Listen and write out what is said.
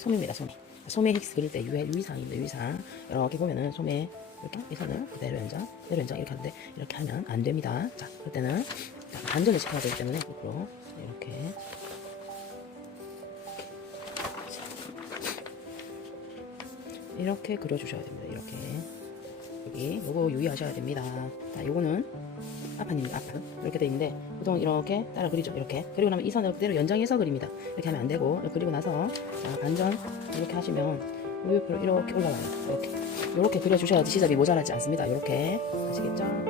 소매입니다. 소매 힉스 그릴 때 유의사항입니다. 유의사항. 이렇게 보면은 소매 이렇게 이 선을 그대로 연장 이렇게 하는데 이렇게 하면 안 됩니다. 자, 그럴 때는 반전을 시켜야 되기 때문에 거꾸로 이렇게 이렇게 그려주셔야 됩니다. 이렇게 여기 요거 유의하셔야 됩니다. 자, 요거는 앞판입니다. 앞 이렇게 돼 있는데 보통 이렇게 따라 그리죠. 이렇게 그리고 나면 이 선을 그대로 연장해서 그립니다. 이렇게 하면 안 되고 그리고 나서 반전 이렇게 하시면 이렇게 올라와요. 이렇게 그려주셔야지 시접이 모자라지 않습니다. 이렇게 아시겠죠?